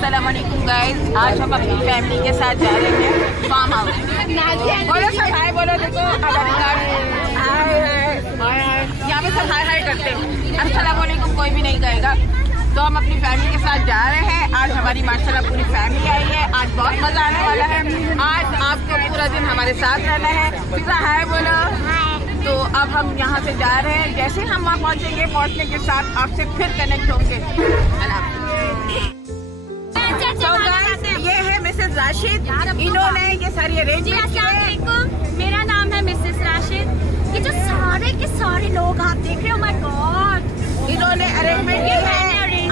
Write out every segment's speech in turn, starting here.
अस्सलाम वालेकुम गाइस, आज हम अपनी फैमिली के साथ जा रहे हैं फार्म हाउस। बोलो सब हाय, बोलो देखो हमारी गाड़ी हाय यहाँ पे सब हाय हाय करते हैं। अस्सलाम वालेकुम कोई भी नहीं कहेगा। तो हम अपनी फैमिली के साथ जा रहे हैं। आज हमारी माशाल्लाह पूरी फैमिली आई है। आज बहुत मजा आने वाला है। आज आपको पूरा दिन हमारे साथ रहना है। फिजा हाय बोलो। तो अब हम यहाँ से जा रहे हैं। जैसे हम वहाँ पहुँचेंगे, पहुँचने के साथ आपसे फिर कनेक्ट होंगे। तो गाइस ये है मिसेस राशिद, इन्होंने ये सारी अरेंजमेंट की है। मेरा नाम है मिसेस राशिद। ये जो सारे के सारे लोग आप देख रहे हो, माय गॉड, इन्होंने अरेंजमेंट की है।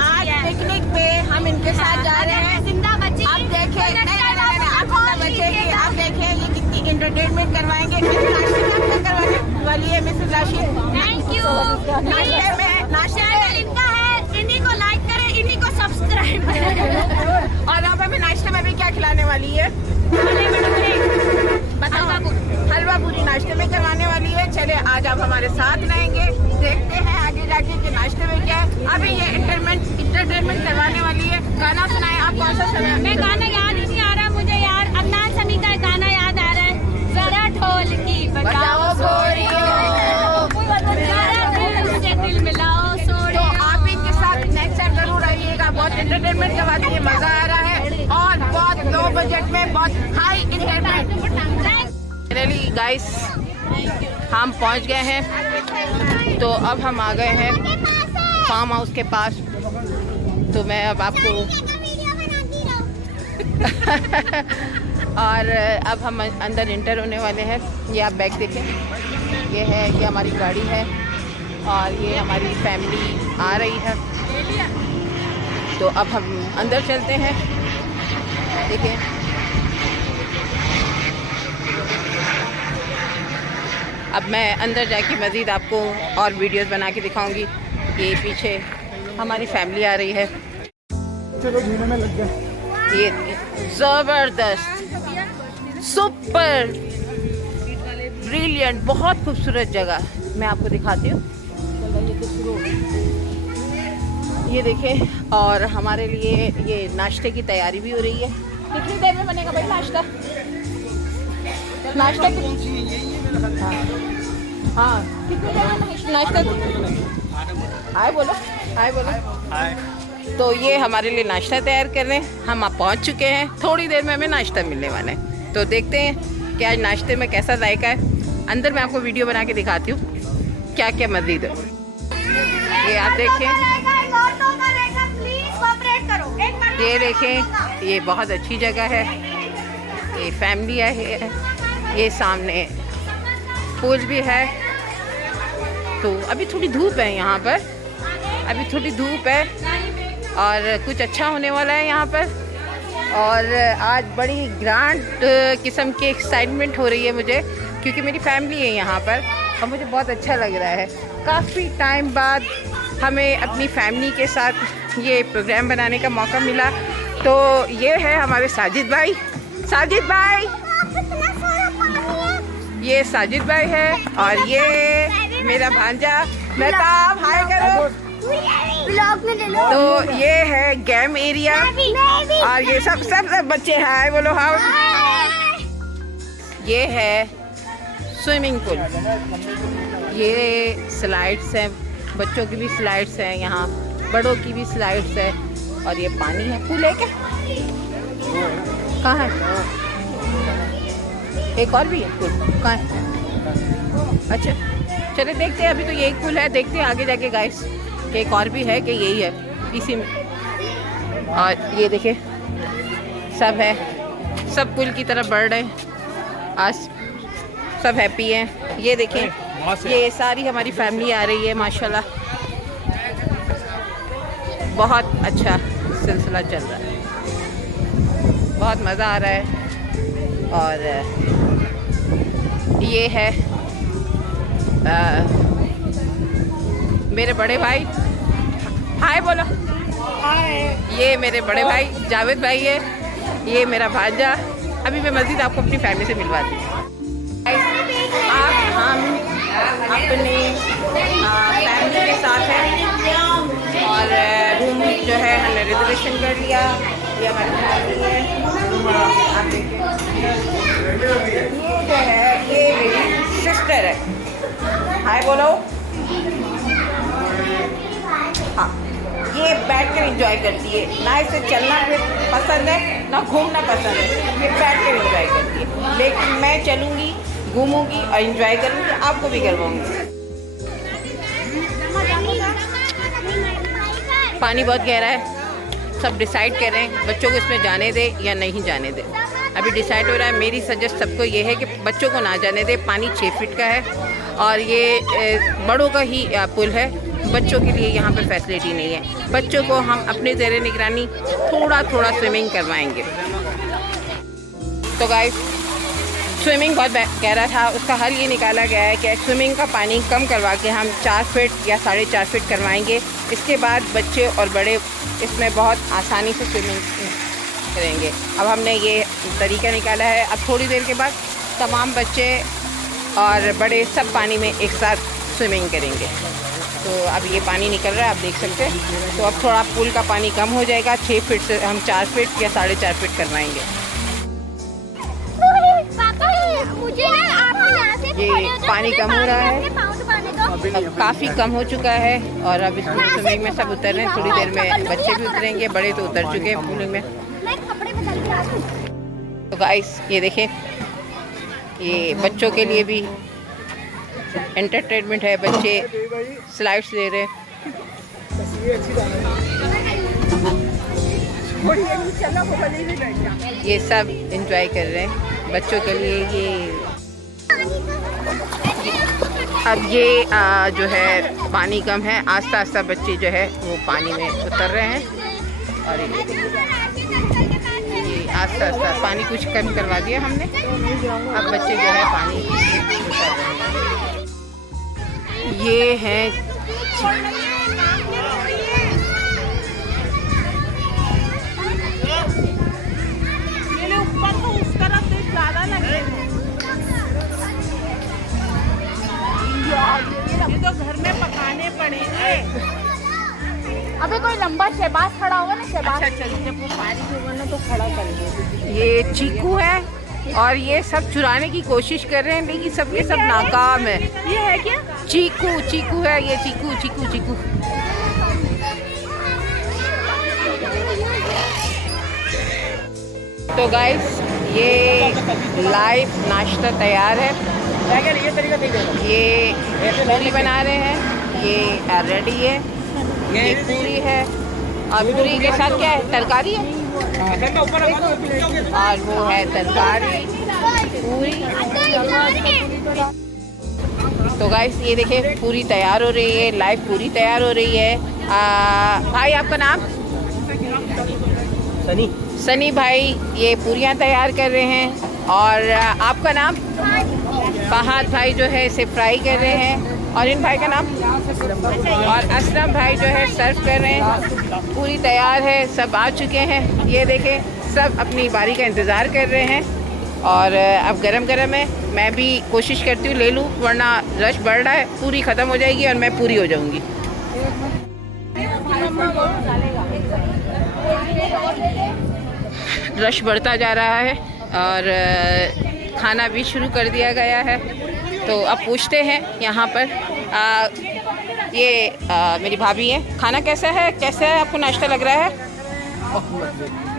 आज पिकनिक पे हम इनके साथ जा रहे हैं। जिंदा बच्चे आप देखें, बचेगी। आप देखें ये कितनी एंटरटेनमेंट करवाएंगे। करवाने वाली है मिसेस राशिद। Thank you. नाश्ते चैनल इनका है, इन्हीं को लाइक करें, इन्हीं को सब्सक्राइब करें। और अब हमें नाश्ते में भी क्या खिलाने वाली है? हलवा पूरी नाश्ते में करवाने वाली है। चले आज आप हमारे साथ रहेंगे, देखते हैं आगे जाके कि नाश्ते में क्या है। अभी ये इंटरटेनमेंट करवाने वाली है। गाना सुनाए आप, कौन सा सुनाए? मैं गाना याद ही नहीं आ रहा मुझे यार। अदनान समी का गाना याद आ रहा है, जरा ढोल की बजाओ गोरियो, जरा दिल से दिल मिलाओ सोनियो। तो आप इनके साथ नेक्स्ट टाइम जरूर आइएगा। बहुत एंटरटेनमेंट करवाती है, मजा आ रहा है और बहुत लो बजट में बहुत हाई एंटरटेनमेंट। फाइनली गाइस हम पहुंच गए हैं। तो अब हम आ गए हैं फार्म हाउस के पास। तो मैं अब आपको और अब हम अंदर इंटर होने वाले हैं। ये आप बैग देखें, ये है, ये हमारी गाड़ी है और ये हमारी फैमिली आ रही है। तो अब हम अंदर चलते हैं। देखिए अब मैं अंदर जाके मज़ीद आपको और वीडियोस बना के दिखाऊंगी। ये पीछे हमारी फैमिली आ रही है। चलो झूले में लग गए। ये ज़बरदस्त, सुपर ब्रिलियंट, बहुत खूबसूरत जगह मैं आपको दिखाती हूँ। ये देखें, और हमारे लिए ये नाश्ते की तैयारी भी हो रही है। कितनी देर में बनेगा भाई नाश्ता? नाश्ता हाँ कितनी देर में नाश्ता? हाय बोलो, हाय बोलो। तो ये हमारे लिए नाश्ता तैयार कर रहे हैं। हम आप पहुँच चुके हैं। थोड़ी देर में हमें नाश्ता मिलने वाला है। तो देखते हैं कि आज नाश्ते में कैसा जायका है। अंदर मैं आपको वीडियो बना के दिखाती हूँ क्या क्या मज़ीद है। ये आप देखें, ये देखें, ये बहुत अच्छी जगह है। ये फैमिली है, ये सामने पूल भी है। तो अभी थोड़ी धूप है यहाँ पर, अभी थोड़ी धूप है और कुछ अच्छा होने वाला है यहाँ पर। और आज बड़ी ग्रैंड किस्म की एक्साइटमेंट हो रही है मुझे, क्योंकि मेरी फैमिली है यहाँ पर और मुझे बहुत अच्छा लग रहा है। काफ़ी टाइम बाद हमें अपनी फैमिली के साथ ये प्रोग्राम बनाने का मौका मिला। तो ये है हमारे साजिद भाई। साजिद भाई, ये साजिद भाई है और ये मेरा भांजा मेहताब। हाय करो। तो ये है गेम एरिया और ये सब बच्चे हैं। हाय बोलो। हाउ ये है स्विमिंग पूल। ये स्लाइड्स हैं, बच्चों की भी स्लाइड्स हैं, यहाँ बड़ों की भी स्लाइड्स है। और ये पानी है। पूल है क्या? कहाँ है? एक और भी है पूल? कहाँ है? अच्छा चले देखते हैं। अभी तो ये एक पुल है, देखते हैं आगे जाके गाइस कि एक और भी है कि यही है इसी में। और ये देखिए सब है, सब पुल की तरफ बढ़ रहे हैं। आज सब हैप्पी हैं। ये देखें, ये सारी हमारी फैमिली आ रही है माशाल्लाह। बहुत अच्छा सिलसिला चल रहा है, बहुत मज़ा आ रहा है। और ये है मेरे बड़े भाई। हाय बोलो। हाय। ये मेरे बड़े भाई जावेद भाई है, ये मेरा भांजा। अभी मैं मज़ीद आपको अपनी फैमिली से मिलवाती हूँ। आप हम अपनी फैमिली के साथ हैं और रूम जो है हमने रिजर्वेशन कर लिया ये हमारी फैमिली है, आप देखिए। ये जो है ये मेरी सिस्टर है। हाय बोलो। हाँ, ये बैठ कर एंजॉय करती है, ना इसे चलना पसंद है ना घूमना पसंद है, ये बैठ कर एंजॉय करती है। लेकिन मैं चलूँगी, घूमूंगी और एंजॉय करूँगी, आपको भी करवाऊँगी। पानी बहुत गहरा है, सब डिसाइड कर रहे हैं बच्चों को इसमें जाने दे या नहीं जाने दे। अभी डिसाइड हो रहा है। मेरी सजेस्ट सबको ये है कि बच्चों को ना जाने दे। पानी 6 फीट का है और ये बड़ों का ही पुल है, बच्चों के लिए यहाँ पे फैसिलिटी नहीं है। बच्चों को हम अपने ज़ेरे निगरानी थोड़ा थोड़ा स्विमिंग करवाएंगे। तो गाइस, स्विमिंग बहुत गहरा था, उसका हल ये निकाला गया है कि स्विमिंग का पानी कम करवा के हम 4 फीट या 4.5 फीट करवाएंगे। इसके बाद बच्चे और बड़े इसमें बहुत आसानी से स्विमिंग करेंगे। अब हमने ये तरीका निकाला है। अब थोड़ी देर के बाद तमाम बच्चे और बड़े सब पानी में एक साथ स्विमिंग करेंगे। तो अब ये पानी निकल रहा है, आप देख सकते हैं। तो अब थोड़ा पुल का पानी कम हो जाएगा, 6 फीट से हम 4 फीट या 4.5 फीट करवाएंगे। ये पानी कम हो रहा है, अब काफ़ी कम हो चुका है और अब इसमें स्विमिंग में सब उतर रहे हैं। थोड़ी देर में बच्चे भी उतरेंगे, बड़े तो उतर चुके हैं पूल में। तो गाइस ये देखें, ये बच्चों के लिए भी एंटरटेनमेंट है, बच्चे स्लाइड्स ले रहे हैं। ये सब एंजॉय कर रहे हैं बच्चों के लिए। ये अब ये जो है पानी कम है, आस्ता आस्ता बच्चे जो है वो पानी में उतर रहे हैं और ये आस्ता आस्ता पानी कुछ कम करवा दिया हमने। अब बच्चे जो है पानी उतर रहे हैं। ये है ऊपर तो उस तरफ से ज़्यादा लगे। ये तो घर में पकाने पड़ेंगे। अबे कोई लंबा शहबाज खड़ा होगा ना, शहबाज। अच्छा चलो, जब वो पानी में उबलना तो खड़ा करेंगे। ये चीकू है और ये सब चुराने की कोशिश कर रहे हैं, लेकिन सबके सब नाकाम है। ये है क्या? चीकू, चीकू है ये, चीकू चीकू चीकू। तो गाइस, ये लाइव नाश्ता तैयार है। ये पूरी बना रहे हैं, ये रेडी है, ये पूरी है और पूरी के साथ क्या है, तरकारी है और वो है तरकारी पूरी। तो गाइस ये देखिए, पूरी तैयार हो रही है, लाइव पूरी तैयार हो रही है। भाई आपका नाम? सनी। सनी भाई ये पूरियाँ तैयार कर रहे हैं और आपका नाम? फहाद भाई जो है इसे फ्राई कर रहे हैं और इन भाई का नाम? और असलम भाई जो है सर्व कर रहे हैं। पूरी तैयार है, सब आ चुके हैं। ये देखें, सब अपनी बारी का इंतज़ार कर रहे हैं और अब गरम गरम है। मैं भी कोशिश करती हूँ ले लूँ, वरना रश बढ़ रहा है, पूरी ख़त्म हो जाएगी और मैं पूरी हो जाऊँगी। रश बढ़ता जा रहा है और खाना भी शुरू कर दिया गया है। तो अब पूछते हैं यहाँ पर मेरी भाभी है, खाना कैसा है, आपको नाश्ता लग रहा है?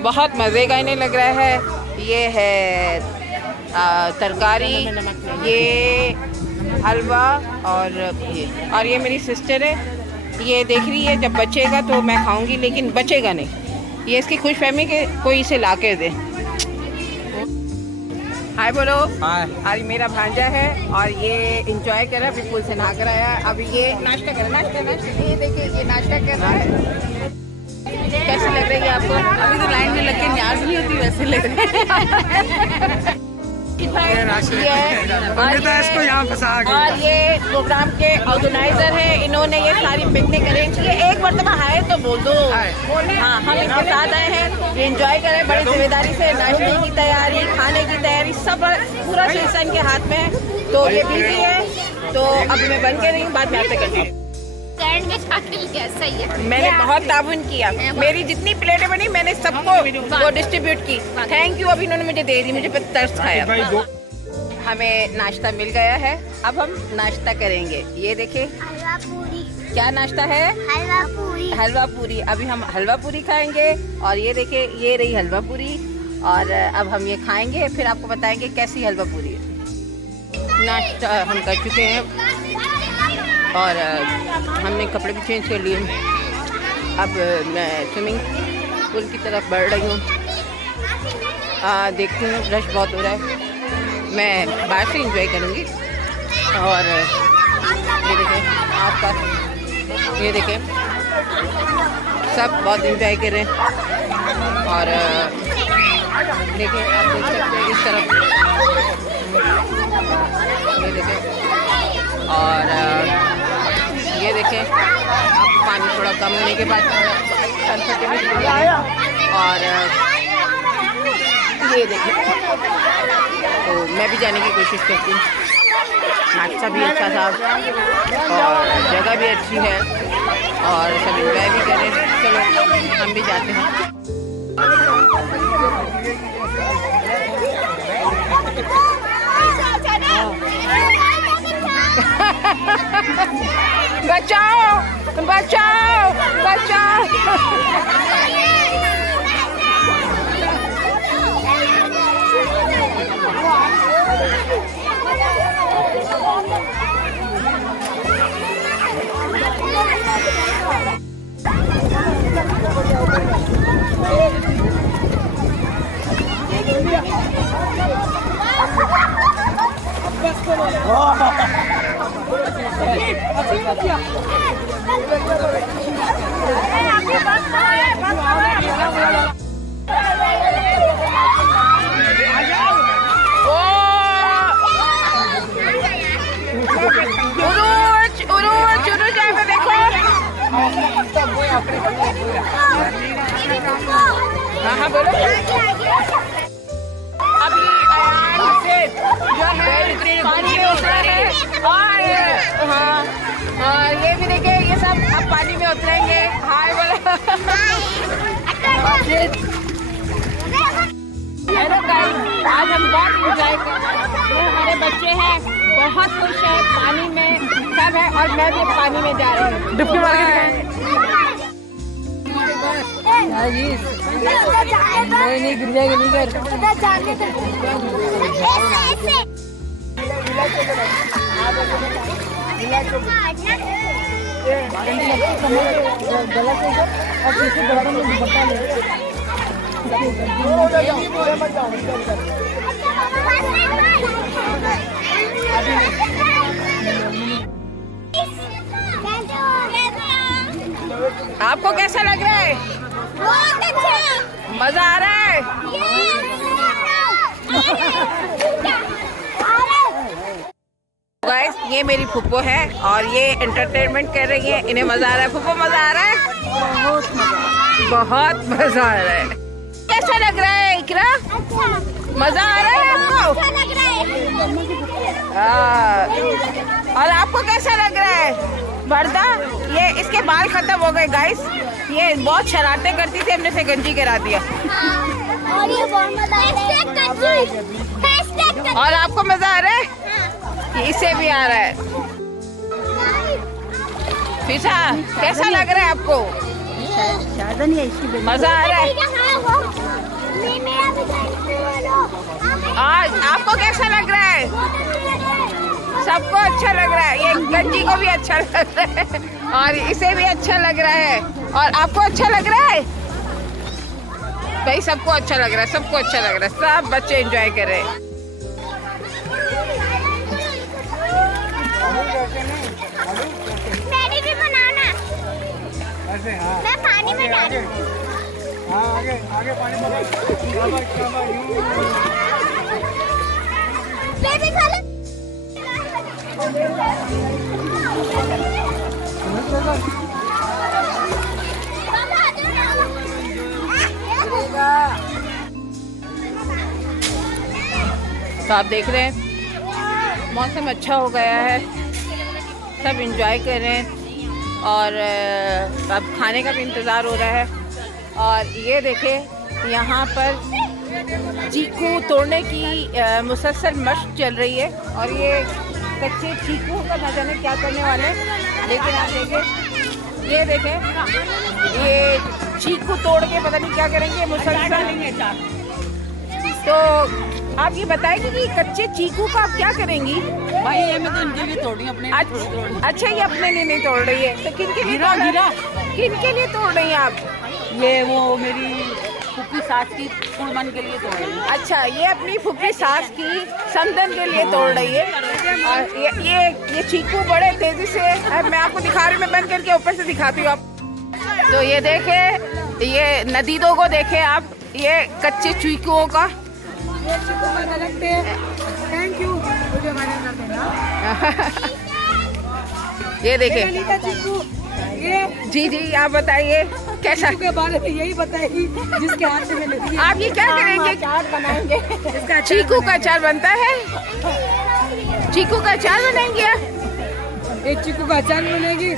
बहुत मज़े का इन्हें लग रहा है। ये है तरकारी, ये हलवा और ये मेरी सिस्टर है, ये देख रही है। जब बचेगा तो मैं खाऊंगी, लेकिन बचेगा नहीं। ये इसकी खुशफहमी के कोई इसे ला के दे। हाय बोलो। हाय। आज मेरा भांजा है और ये एंजॉय कर रहा है, बिल्कुल से नहा कर आया। अब ये नाश्ता कर रहा है, नाश्ता ये देखिए, ये नाश्ता कर रहा है। कैसी लग रही है आपको? अभी तो लाइन में लग के न्याज नहीं होती, वैसे लग रही है। इसको यहाँ फंसा के। और ये प्रोग्राम के ऑर्गेनाइजर हैं, इन्होंने ये सारी पिकनिक अरेंज की है। एक मरतबा हाय तो बोल दो। हाँ, हम इनके साथ आए हैं, ये एंजॉय करें बड़ी जिम्मेदारी से। नाश्ते की तैयारी, खाने की तैयारी, सब पूरा सिलसिला इनके हाथ में है। तो ये बिजी है, तो अभी मैं बंद कर रही हूँ, बाद में आपसे करती हूँ। बैंड में जाके लिया, सही है। मैंने बहुत ताउन किया, मेरी जितनी प्लेटें बनी मैंने सबको वो डिस्ट्रीब्यूट की। Thank you. अभी इन्होंने मुझे दे दी, मुझे तरस खाया। हमें नाश्ता मिल गया है, अब हम नाश्ता करेंगे। ये देखिए हलवा पूरी। क्या नाश्ता है? हलवा पूरी। हलवा पूरी। अभी हम हलवा पूरी खाएंगे और ये देखिए ये रही हलवा पूरी और अब हम ये खाएंगे, फिर आपको बताएंगे कैसी हलवा पूरी है। नाश्ता हम कर चुके हैं और हमने कपड़े भी चेंज कर लिए। अब मैं स्विमिंग पूल की तरफ बढ़ रही हूँ। देखती हूँ रश बहुत हो रहा है, मैं बाहर से एंजॉय करूँगी। और ये देखें आपका, ये देखें सब बहुत एंजॉय कर रहे हैं। और देखिए आप देख सकते हैं इस तरफ, ये देखें। और ये देखें अब पानी थोड़ा कम होने के बाद और ये देखें, तो मैं भी जाने की कोशिश करती हूँ। नाश्ता भी अच्छा था और जगह भी अच्छी है और सब एंजॉय भी करें। चलो हम भी जाते हैं। बचाओ बचाओ बचाओ। हाँ बोलो। अभी अयान से जो है पानी में उतरा है और हाँ ये भी देखे, ये सब अब पानी में उतरेंगे। हाय बोलो। हेलो गाइस, आज हम बहुत एंजॉय कर रहे हैं। हमारे बच्चे हैं बहुत खुश है, पानी में सब है और मैं भी पानी में जा रही हूँ। डुबकी मार के नहीं गिर जाएगा, नहीं कर। आपको कैसा लग रहा है? बहुत अच्छा। मजा आ रहा है? गाइस ये मेरी फुप्पो है और ये एंटरटेनमेंट कर रही है, इन्हें मजा आ रहा है। फुप्पो मजा आ रहा है? बहुत मजा आ रहा है। कैसा लग रहा है इकरा? अच्छा। मजा आ रहा है आपको? अच्छा लग रहा है। और आपको कैसा लग रहा है? वर्दा, ये इसके बाल खत्म हो गए गाइस, ये बहुत शरारतें करती थी, हमने इसे गंजी करा दिया। और ये बहुत मजा आ रहा है। और आपको मजा आ रहा है? इसे भी आ रहा है। फिजा कैसा लग रहा है आपको? मजा आ रहा है? आज आपको कैसा लग रहा है? सबको अच्छा लग रहा है, ये गंजी को भी अच्छा लग रहा है और इसे भी अच्छा लग रहा है। और आपको अच्छा लग रहा है? भाई सबको अच्छा लग रहा है, सबको अच्छा लग रहा है, सब बच्चे एंजॉय कर रहे हैं। मैंने भी बनाना। मैं पानी में डाल दूँ। हाँ आगे आगे पानी में बेबी खा ले। तो आप देख रहे हैं मौसम अच्छा हो गया है, सब एंजॉय कर रहे हैं और अब खाने का भी इंतज़ार हो रहा है। और ये देखें यहाँ पर चीकू तोड़ने की मुसलसल मशक चल रही है। और ये कच्चे चीकू का न जाने क्या करने वाले हैं, लेकिन आप देखें, ये देखें, ये चीकू तोड़ के पता नहीं क्या करेंगे मुसलसल। तो आप ये बताएंगे कि कच्चे चीकू का आप क्या करेंगी? भाई ये मैं तो इनके लिए तोड़ रही हूँ, अपने अच्छा, ये अपने लिए नहीं तोड़ रही है, तो किन के लिए किन के लिए तोड़ रही हैं आप? ये वो मेरी फूफी सास की कुर्बान के लिए तोड़ रही हूँ। अच्छा, ये अपनी फूफी सास की समदन के लिए तोड़ रही है। और ये चीकू बड़े तेजी से, मैं आपको दिखा रही हूँ, मैं बंद करके ऊपर से दिखाती हूँ आप। तो ये देखे, ये नदीदों को देखे आप, ये कच्चे चीकुओं का। Thank you. ये देखे ये जी जी, आप बताइए कैसा के बारे में यही बताएगी जिसके हाथ में लेती है। आप ये क्या करेंगे? अचार बनाएंगे। चीकू का अचार बनता है, चीकू का अचार बनाएंगे आप? एक चीकू का अचार बनेगी,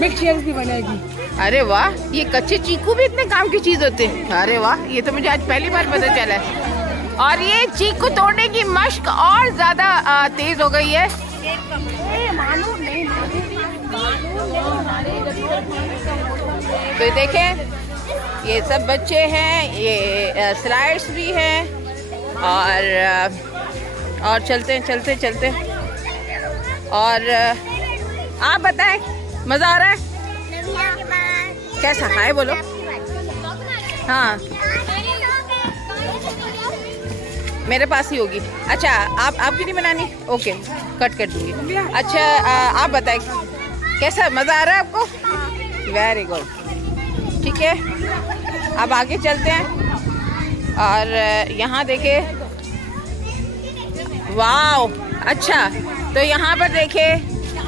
मिक्स शेल्स भी बनेगी। अरे वाह, ये कच्चे चीकू भी इतने काम की चीज होते हैं। अरे वाह, ये तो मुझे आज पहली बार पता चला है। और ये चीकू तोड़ने की मशक और ज्यादा तेज हो गई है। तो देखें, ये सब बच्चे हैं, ये स्लाइड्स भी हैं। और चलते। और आप बताएं, मज़ा आ रहा है? कैसा हाय बोलो। हाँ, मेरे पास ही होगी। अच्छा, आपकी नहीं बनानी? ओके, कट कर दूंगी। अच्छा, आप बताएं कैसा, मज़ा आ रहा है आपको? वेरी गुड, ठीक है। अब आगे चलते हैं। और यहाँ देखे, वाओ, अच्छा, तो यहाँ पर देखे,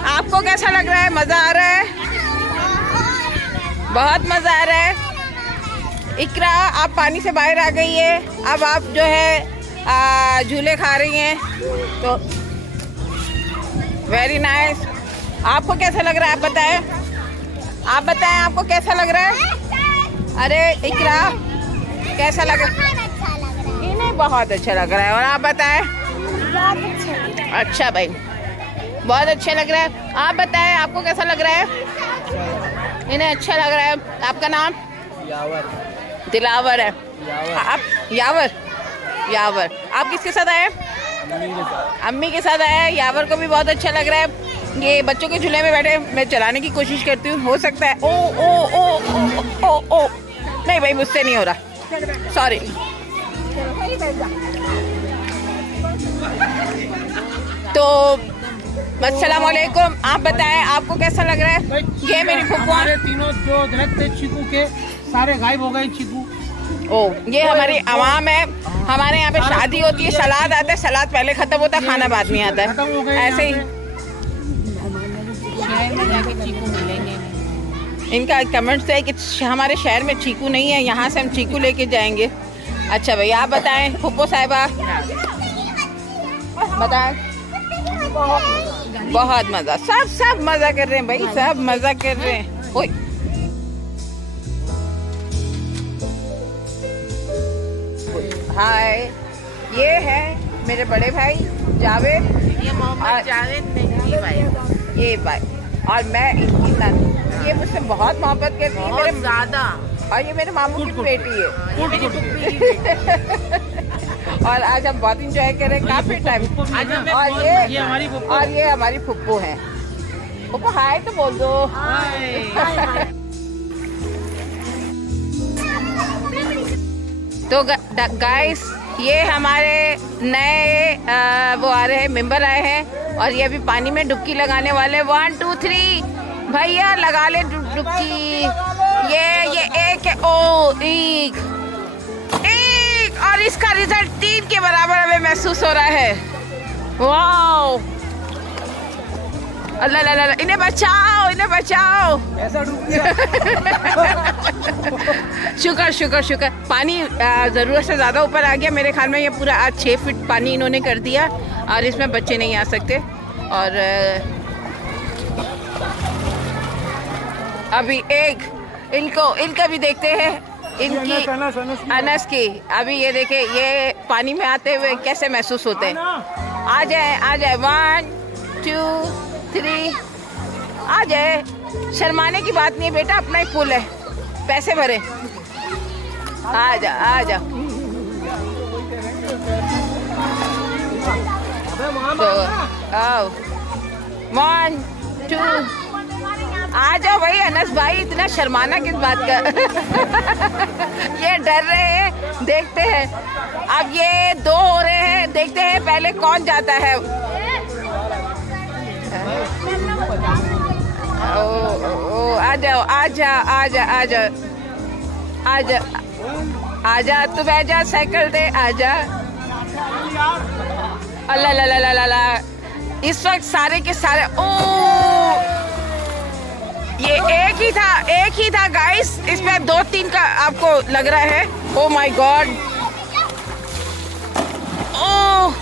आपको कैसा लग रहा है? मज़ा आ रहा है? बहुत मज़ा आ रहा है। इकरा, आप पानी से बाहर आ गई है, अब आप जो है झूले खा रही हैं, तो वेरी नाइस। आपको कैसा लग रहा है? आप बताएं आपको कैसा लग रहा है? अरे इकरा, कैसा लग रहा है? इन्हें बहुत अच्छा लग रहा है। और आप बताएं? अच्छा भाई, बहुत अच्छा लग रहा है। आप बताएं आपको कैसा लग रहा है? इन्हें अच्छा लग रहा है। आपका नाम? दिलावर है। आप यावर, आप किसके साथ आए? अम्मी के साथ आए। यावर को भी बहुत अच्छा लग रहा है। ये बच्चों के झूले में बैठे, मैं चलाने की कोशिश करती हूँ, हो सकता है। ओ ओ ओ ओ ओ ओ, नहीं भाई, मुझसे नहीं हो रहा, सॉरी। तो अस्सलाम वालेकुम, आप बताएं आपको कैसा लग रहा है? ये मेरी फुफ्फो, हमारे तीनों जो दरख्त थे चीकू के, सारे गायब हो गए चीकू। ओ, ये हमारी आवाम है। हमारे यहाँ पे शादी होती है, सलाद आता है, सलाद पहले खत्म होता है, खाना बाद में आता है, ऐसे ही। इनका कमेंट्स है कि हमारे शहर में चीकू नहीं है, यहाँ से हम चीकू लेके जाएंगे। अच्छा भाई, आप बताएं फुप्पो साहिबा, बताएं। बहुत मज़ा, सब मज़ा कर रहे हैं भाई, सब मज़ा कर रहे हैं। ओए, हाय, ये है मेरे बड़े भाई जावेद। ये मोहम्मद जावेद नहीं भाई, ये भाई। और मैं इनकी नानी, ये मुझसे बहुत मोहब्बत करती है, मेरे ज़्यादा। और ये मेरे मामू की बेटी है। और आज हम बहुत इंजॉय कर रहे हैं, काफी टाइम। और ये हमारी फुप्पो है। फुप्पो हाय तो बोल दो। तो गाइस, ये हमारे नए वो आ रहे हैं, मेंबर आए हैं, और ये अभी पानी में डुबकी लगाने वाले। 1 2 3 भैया लगा ले डुबकी। ये एक है, ओ एक, और इसका रिजल्ट 3 के बराबर हमें महसूस हो रहा है। वाओ, अल्लाह अल्लाह, इन्हें बचाओ। ऐसा डूब गया। शुक्र। पानी ज़रूरत से ज़्यादा ऊपर आ गया मेरे ख्याल में। ये पूरा आज 6 फीट पानी इन्होंने कर दिया, और इसमें बच्चे नहीं आ सकते। और अभी एक इनका भी देखते हैं, इनकी अनस की। अभी ये देखे, ये पानी में आते हुए कैसे महसूस होते हैं। आ जाए 1 2 3 आ जाए। शर्माने की बात नहीं है बेटा, अपना ही पुल है, पैसे भरे। आ जा। तो आओ 1 2 आ जाओ भाई। अनस भाई इतना शर्माना किस बात का। ये डर रहे हैं, देखते हैं। अब ये 2 हो रहे हैं, देखते हैं पहले कौन जाता है। ओ आजा तू बैठ जा, साइकिल दे, आजा। अल्लाह इस वक्त सारे के सारे ये एक ही था गाइस, इसमें 2-3 का आपको लग रहा है। Oh my God. ओह,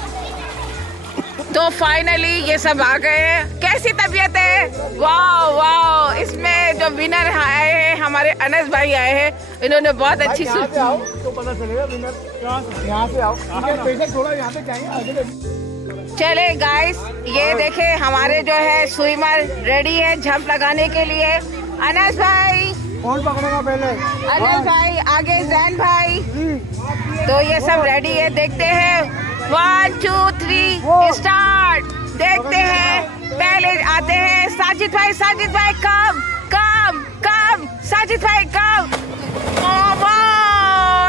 तो फाइनली ये सब आ गए हैं। कैसी तबीयत है? वाह, इसमें जो विनर आए हैं हमारे अनस भाई आए हैं, इन्होंने बहुत अच्छी तो पता चलेगा विनर। यहाँ से आओ, थोड़ा यहाँ पे जाएंगे। चले गाइस, ये देखे हमारे जो है स्विमर रेडी है जंप लगाने के लिए। अनस भाई कौन पकड़ेगा पहले? अनस भाई, आगे जैन भाई। तो ये सब रेडी है, देखते हैं 1 2 3 स्टार्ट। देखते हैं, पहले आते हैं साजिद भाई कम साजिद भाई कम।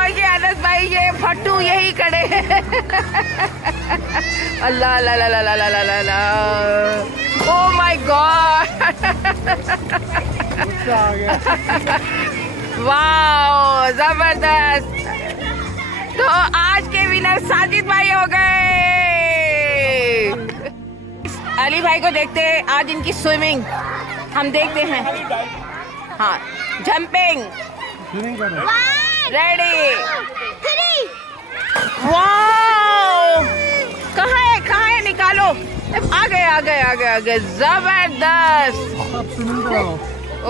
ये अनस भाई, ये फट्टू यही खड़े हैं। अल्लाह ला ओ माय गॉड। वाह, जबरदस्त। तो आज के विनर साजिद भाई हो गए। अली भाई को देखते हैं, आज इनकी स्विमिंग हम देखते हैं। हाँ, जंपिंग रेडी। वाह, कहाँ है निकालो। आ गए जबरदस्त। अब स्विमिंग कराओ। ओ,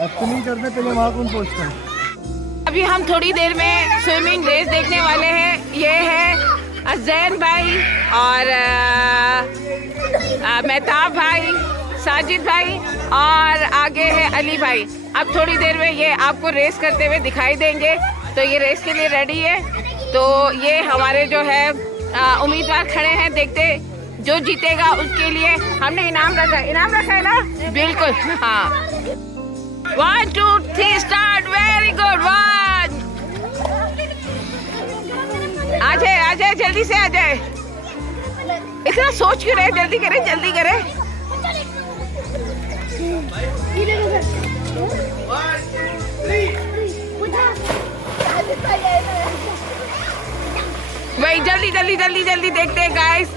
अब स्विमिंग करने पहले वहाँ कौन पहुँचता है? अभी हम थोड़ी देर में स्विमिंग रेस देखने वाले हैं। ये है जैन भाई और मेहताब भाई, साजिद भाई और आगे है अली भाई। अब थोड़ी देर में ये आपको रेस करते हुए दिखाई देंगे। तो ये रेस के लिए रेडी है। तो ये हमारे जो है उम्मीदवार खड़े हैं, देखते जो जीतेगा उसके लिए हमने इनाम रखा है ना? बिल्कुल, हाँ। 1 2 3 स्टार्ट। Very good. 1 आ जाए जल्दी से आ जाए। इतना सोच क्यों रहे? जल्दी करे। भाई जल्दी देखते हैं गाइस।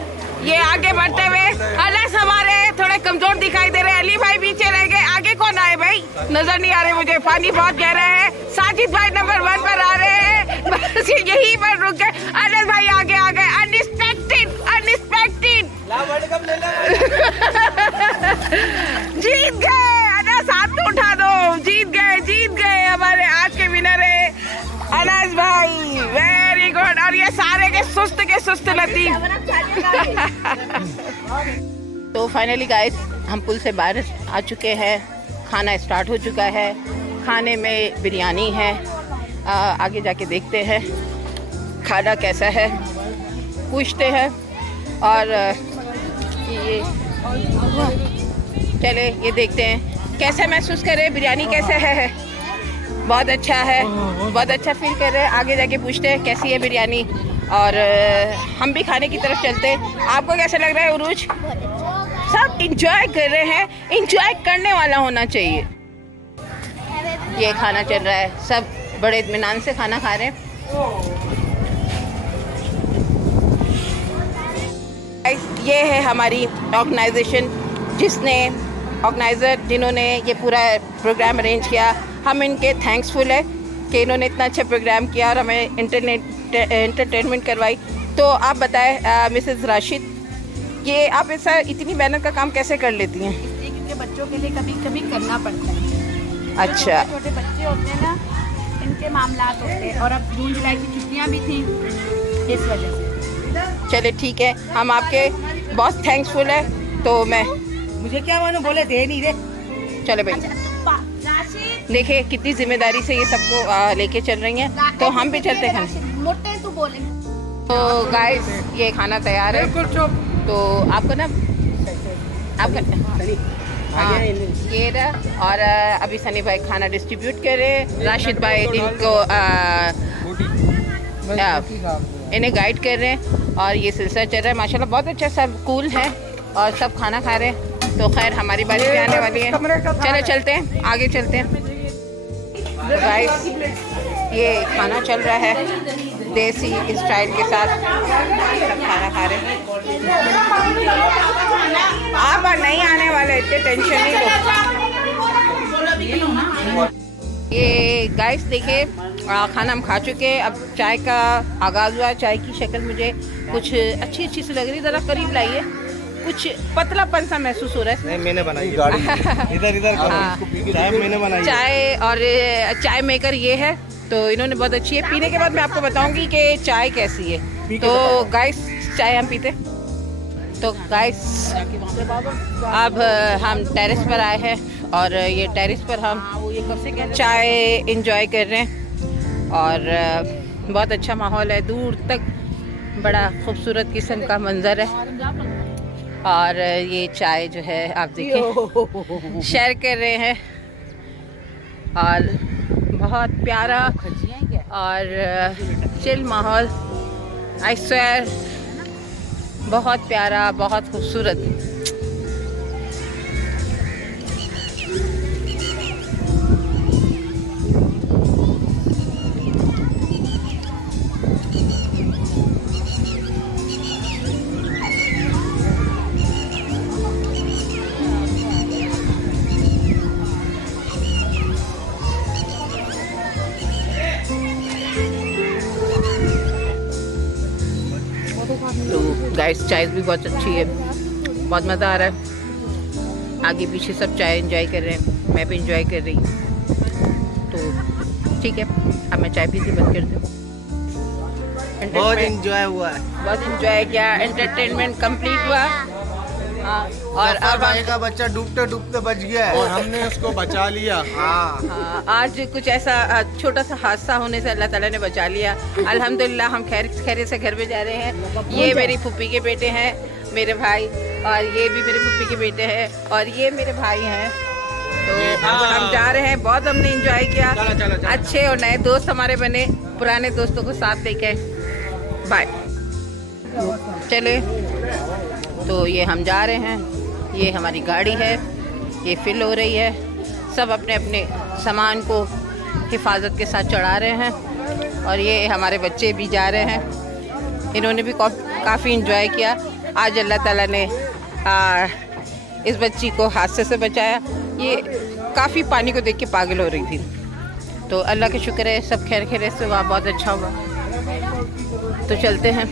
ये आगे बढ़ते हुए अनस हमारे थोड़े कमजोर दिखाई दे रहे हैं। अली भाई पीछे रह गए। आगे कौन आए भाई? नजर नहीं आ रहे मुझे, पानी बहुत गहरा है। साजिद भाई नंबर 1 पर आ रहे हैं, बस यही पर रुक गए। अनस भाई आगे आ गए। अनएक्सपेक्टेड जीत गए। अनस हाथ तो उठा दो। जीत गए। हमारे आज के विनर है अनस भाई। Very good. और ये सारे के सुस्त लतीफ। तो फाइनली गाइस, हम पुल से बाहर आ चुके हैं। खाना स्टार्ट हो चुका है। खाने में बिरयानी है। आगे जाके देखते हैं खाना कैसा है, पूछते हैं। और ये चले ये देखते हैं कैसे महसूस कर रहे हैं, बिरयानी कैसे है। बहुत अच्छा है, बहुत अच्छा फील कर रहे हैं। आगे जाके पूछते हैं कैसी है बिरयानी। और हम भी खाने की तरफ चलते हैं। आपको कैसा लग रहा है उरूज? सब इंजॉय कर रहे हैं। इंजॉय करने वाला होना चाहिए। ये खाना चल रहा है, सब बड़े इत्मीनान से खाना खा रहे हैं। ये है हमारी ऑर्गेनाइजेशन, जिन्होंने ये पूरा प्रोग्राम अरेंज किया। हम इनके थैंक्सफुल है कि इन्होंने इतना अच्छा प्रोग्राम किया और हमें एंटरटेनमेंट करवाई। तो आप बताएं मिसेस राशिद, ये आप ऐसा इतनी मेहनत का काम कैसे कर लेती हैं? इसलिए क्योंकि बच्चों के लिए कभी कभी करना पड़ता है। अच्छा। छोटे बच्चे होते हैं ना, इनके मामलात होते हैं। और अब जून जुलाई की छुट्टियाँ भी थी, इस वजह से। चले ठीक है, हम आपके बहुत थैंक्सफुल है। तो मैं मुझे क्या मालूम, बोले दे नहीं दे। चले भाई, राशि देखिए कितनी जिम्मेदारी से ये सबको लेके चल रही हैं। तो हम भी चलते हैं। मोटे तू बोले। तो गाइस ये खाना तैयार है। बिल्कुल चुप। तो आपको ना आपका हाँ ये रहा। और अभी सनी भाई खाना डिस्ट्रीब्यूट कर रहे हैं। राशिद भाई इनको इन्हें गाइड कर रहे हैं। और ये सिलसिला चल रहा है माशाल्लाह, बहुत अच्छा, सब कूल है और सब खाना खा रहे हैं। तो खैर हमारी बारी भी आने वाली है। चलो चलते हैं, आगे चलते हैं। तो गाइस ये खाना चल रहा है देसी स्टाइल के साथ, सब खाना खा रहे हैं। आप नहीं आने वाले, इतने टेंशन नहीं लो। ये गाइस देखिए खाना हम खा चुके हैं। अब चाय का आगाज़ हुआ। चाय की शक्ल मुझे कुछ अच्छी अच्छी सी लग रही है। ज़रा करीब लाइए, कुछ पतलापन सा महसूस हो रहा है। नहीं मैंने बनाई गाड़ी इधर चाय मैंने बनाई। चाय और चाय मेकर ये है, तो इन्होंने बहुत अच्छी है। पीने के बाद मैं आपको बताऊंगी कि चाय कैसी है। तो गाइस चाय हम पीते। तो गाइस अब हम टेरेस पर आए हैं और ये टेरेस पर हम चाय इंजॉय कर रहे हैं। और बहुत अच्छा माहौल है, दूर तक बड़ा खूबसूरत किस्म का मंजर है। और ये चाय जो है आप देखिए शेयर कर रहे हैं। और बहुत प्यारा और चिल माहौल, आई स्वेयर बहुत प्यारा, बहुत खूबसूरत। तो गाइस चाय भी बहुत अच्छी है, बहुत मज़ा आ रहा है। आगे पीछे सब चाय एंजॉय कर रहे हैं, मैं भी एंजॉय कर रही हूँ। तो ठीक है, अब मैं चाय पीती बंद कर दूँ। बहुत एंजॉय हुआ है, बहुत एंजॉय किया, एंटरटेनमेंट कंप्लीट हुआ। हाँ, और अब भाई का बच्चा डूबते डूबते बच गया है और हमने उसको बचा लिया। हाँ आज कुछ ऐसा छोटा सा हादसा होने से अल्लाह ताला ने बचा लिया। अल्हम्दुलिल्लाह हम खैर से घर में जा रहे हैं। ये मेरी फूफी के बेटे हैं, मेरे भाई, और ये भी मेरे फूफी के बेटे हैं, और ये मेरे भाई हैं। तो अब हम जा रहे हैं। बहुत हमने एंजॉय किया। अच्छे और नए दोस्त हमारे बने, पुराने दोस्तों को साथ लेके बाय। चले तो ये हम जा रहे हैं, ये हमारी गाड़ी है, ये फिल हो रही है। सब अपने अपने सामान को हिफाजत के साथ चढ़ा रहे हैं। और ये हमारे बच्चे भी जा रहे हैं, इन्होंने भी काफ़ी इंजॉय किया। आज अल्लाह ताला ने इस बच्ची को हादसे से बचाया। ये काफ़ी पानी को देख के पागल हो रही थी। तो अल्लाह का शुक्र है, सब खैर खैरियत से हुआ, बहुत अच्छा हुआ। तो चलते हैं।